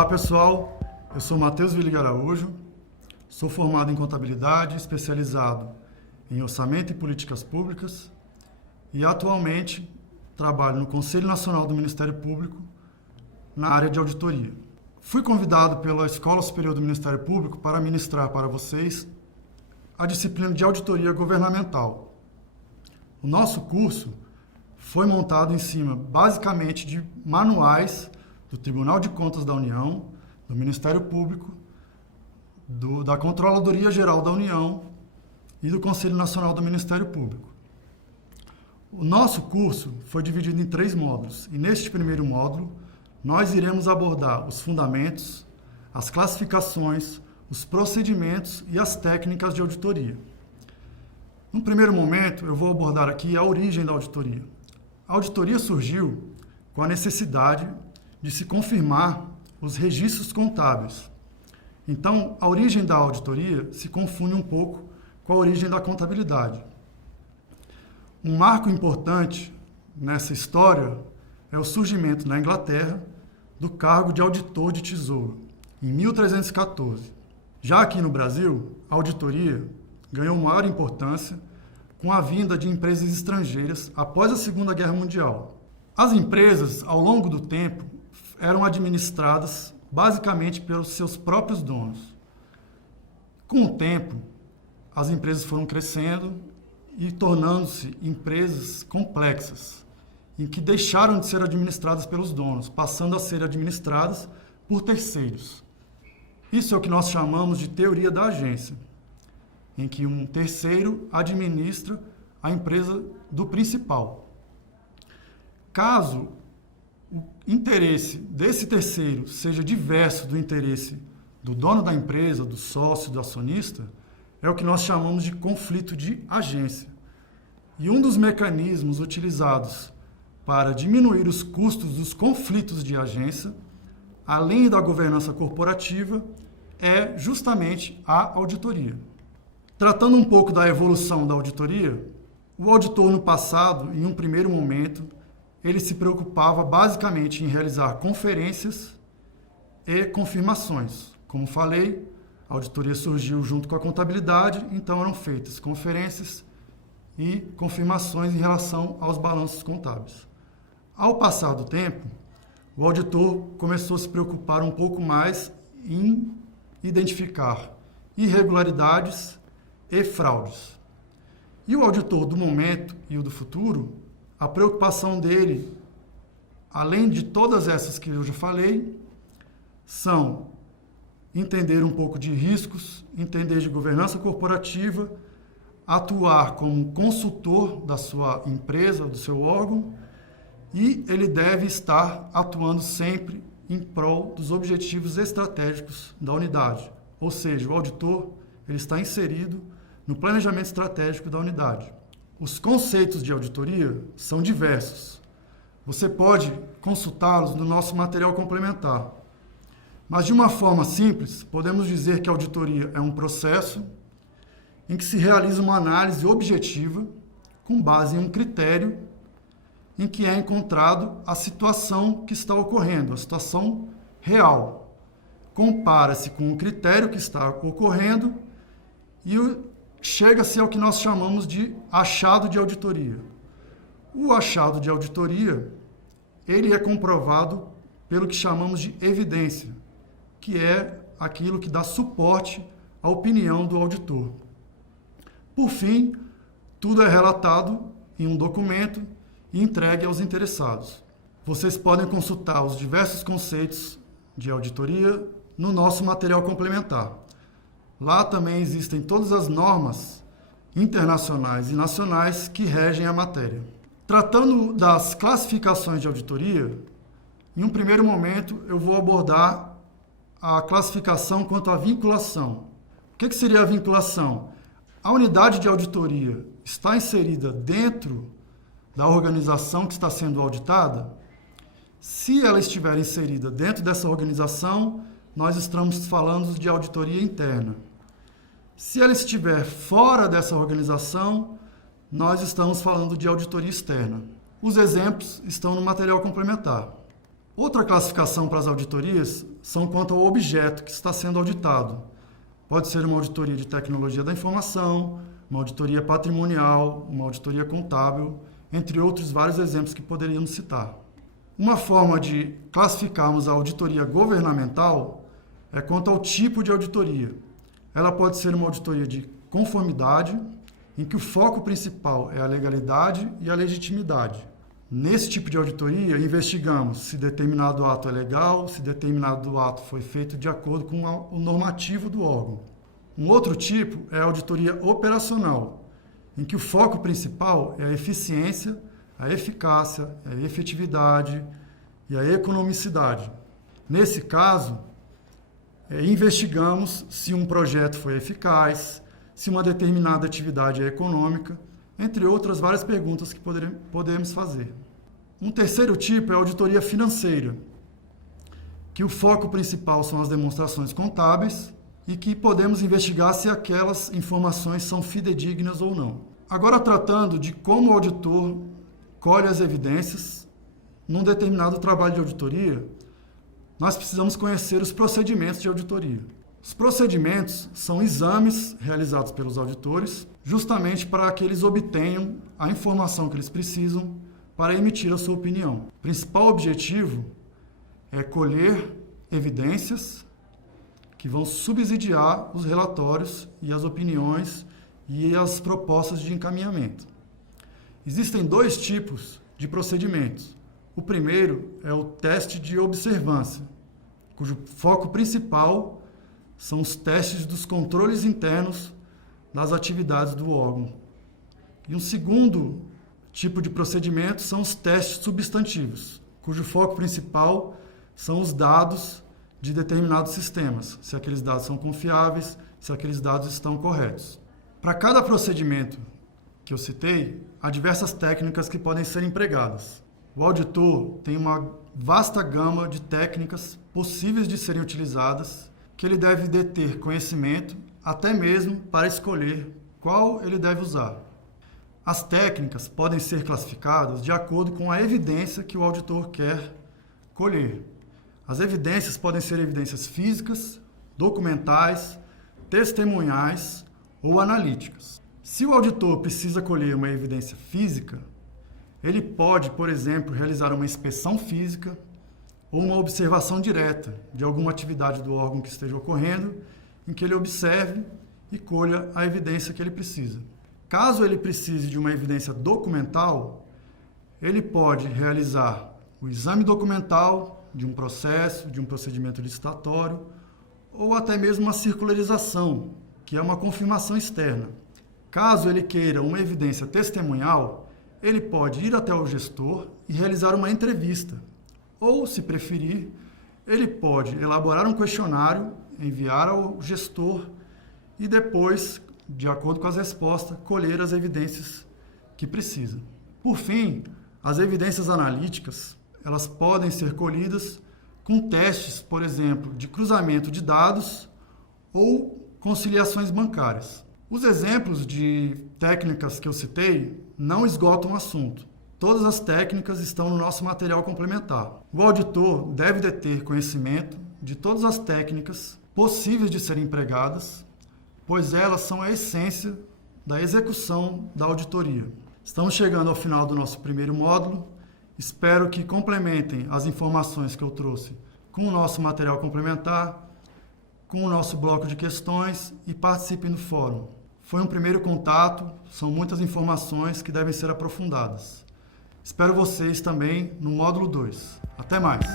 Olá pessoal, eu sou Matheus Willig Araújo, sou formado em contabilidade, especializado em orçamento e políticas públicas e atualmente trabalho no Conselho Nacional do Ministério Público na área de auditoria. Fui convidado pela Escola Superior do Ministério Público para ministrar para vocês a disciplina de auditoria governamental. O nosso curso foi montado em cima, basicamente, de manuais do Tribunal de Contas da União, do Ministério Público, da Controladoria Geral da União e do Conselho Nacional do Ministério Público. O nosso curso foi dividido em 3 módulos, e neste primeiro módulo nós iremos abordar os fundamentos, as classificações, os procedimentos e as técnicas de auditoria. No primeiro momento, eu vou abordar aqui a origem da auditoria. A auditoria surgiu com a necessidade de se confirmar os registros contábeis. Então, a origem da auditoria se confunde um pouco com a origem da contabilidade. Um marco importante nessa história é o surgimento na Inglaterra do cargo de auditor de tesouro, em 1314. Já aqui no Brasil, a auditoria ganhou maior importância com a vinda de empresas estrangeiras após a Segunda Guerra Mundial. As empresas, ao longo do tempo, eram administradas basicamente pelos seus próprios donos. Com o tempo, as empresas foram crescendo e tornando-se empresas complexas, em que deixaram de ser administradas pelos donos, passando a ser administradas por terceiros. Isso é o que nós chamamos de teoria da agência, em que um terceiro administra a empresa do principal. Caso o interesse desse terceiro seja diverso do interesse do dono da empresa, do sócio, do acionista, é o que nós chamamos de conflito de agência. E um dos mecanismos utilizados para diminuir os custos dos conflitos de agência, além da governança corporativa, é justamente a auditoria. Tratando um pouco da evolução da auditoria, o auditor no passado, em um primeiro momento, ele se preocupava basicamente em realizar conferências e confirmações. Como falei, a auditoria surgiu junto com a contabilidade, então eram feitas conferências e confirmações em relação aos balanços contábeis. Ao passar do tempo, o auditor começou a se preocupar um pouco mais em identificar irregularidades e fraudes. E o auditor do momento e o do futuro, a preocupação dele, além de todas essas que eu já falei, são entender um pouco de riscos, entender de governança corporativa, atuar como consultor da sua empresa, do seu órgão, e ele deve estar atuando sempre em prol dos objetivos estratégicos da unidade. Ou seja, o auditor ele está inserido no planejamento estratégico da unidade. Os conceitos de auditoria são diversos. Você pode consultá-los no nosso material complementar. Mas, de uma forma simples, podemos dizer que a auditoria é um processo em que se realiza uma análise objetiva com base em um critério em que é encontrado a situação que está ocorrendo, a situação real. Compara-se com o critério que está ocorrendo e chega-se ao que nós chamamos de achado de auditoria. O achado de auditoria, ele é comprovado pelo que chamamos de evidência, que é aquilo que dá suporte à opinião do auditor. Por fim, tudo é relatado em um documento e entregue aos interessados. Vocês podem consultar os diversos conceitos de auditoria no nosso material complementar. Lá também existem todas as normas internacionais e nacionais que regem a matéria. Tratando das classificações de auditoria, em um primeiro momento eu vou abordar a classificação quanto à vinculação. O que seria a vinculação? A unidade de auditoria está inserida dentro da organização que está sendo auditada? Se ela estiver inserida dentro dessa organização, nós estamos falando de auditoria interna. Se ela estiver fora dessa organização, nós estamos falando de auditoria externa. Os exemplos estão no material complementar. Outra classificação para as auditorias são quanto ao objeto que está sendo auditado. Pode ser uma auditoria de tecnologia da informação, uma auditoria patrimonial, uma auditoria contábil, entre outros vários exemplos que poderíamos citar. Uma forma de classificarmos a auditoria governamental é quanto ao tipo de auditoria. Ela pode ser uma auditoria de conformidade, em que o foco principal é a legalidade e a legitimidade. Nesse tipo de auditoria, investigamos se determinado ato é legal, se determinado ato foi feito de acordo com o normativo do órgão. Um outro tipo é a auditoria operacional, em que o foco principal é a eficiência, a eficácia, a efetividade e a economicidade. Nesse caso, investigamos se um projeto foi eficaz, se uma determinada atividade é econômica, entre outras várias perguntas que podemos fazer. Um terceiro tipo é a auditoria financeira, que o foco principal são as demonstrações contábeis e que podemos investigar se aquelas informações são fidedignas ou não. Agora, tratando de como o auditor colhe as evidências num determinado trabalho de auditoria, nós precisamos conhecer os procedimentos de auditoria. Os procedimentos são exames realizados pelos auditores, justamente para que eles obtenham a informação que eles precisam para emitir a sua opinião. O principal objetivo é colher evidências que vão subsidiar os relatórios e as opiniões e as propostas de encaminhamento. Existem dois tipos de procedimentos. O primeiro é o teste de observância, cujo foco principal são os testes dos controles internos das atividades do órgão. E um segundo tipo de procedimento são os testes substantivos, cujo foco principal são os dados de determinados sistemas, se aqueles dados são confiáveis, se aqueles dados estão corretos. Para cada procedimento que eu citei, há diversas técnicas que podem ser empregadas. O auditor tem uma vasta gama de técnicas possíveis de serem utilizadas, que ele deve deter conhecimento, até mesmo para escolher qual ele deve usar. As técnicas podem ser classificadas de acordo com a evidência que o auditor quer colher. As evidências podem ser evidências físicas, documentais, testemunhais ou analíticas. Se o auditor precisa colher uma evidência física, ele pode, por exemplo, realizar uma inspeção física ou uma observação direta de alguma atividade do órgão que esteja ocorrendo, em que ele observe e colha a evidência que ele precisa. Caso ele precise de uma evidência documental, ele pode realizar o exame documental de um processo, de um procedimento licitatório, ou até mesmo uma circularização, que é uma confirmação externa. Caso ele queira uma evidência testemunhal, ele pode ir até o gestor e realizar uma entrevista. Ou, se preferir, ele pode elaborar um questionário, enviar ao gestor e depois, de acordo com as respostas, colher as evidências que precisa. Por fim, as evidências analíticas, elas podem ser colhidas com testes, por exemplo, de cruzamento de dados ou conciliações bancárias. Os exemplos de técnicas que eu citei não esgotam o assunto. Todas as técnicas estão no nosso material complementar. O auditor deve deter conhecimento de todas as técnicas possíveis de serem empregadas, pois elas são a essência da execução da auditoria. Estamos chegando ao final do nosso primeiro módulo. Espero que complementem as informações que eu trouxe com o nosso material complementar, com o nosso bloco de questões e participem do fórum. Foi um primeiro contato, são muitas informações que devem ser aprofundadas. Espero vocês também no módulo 2. Até mais!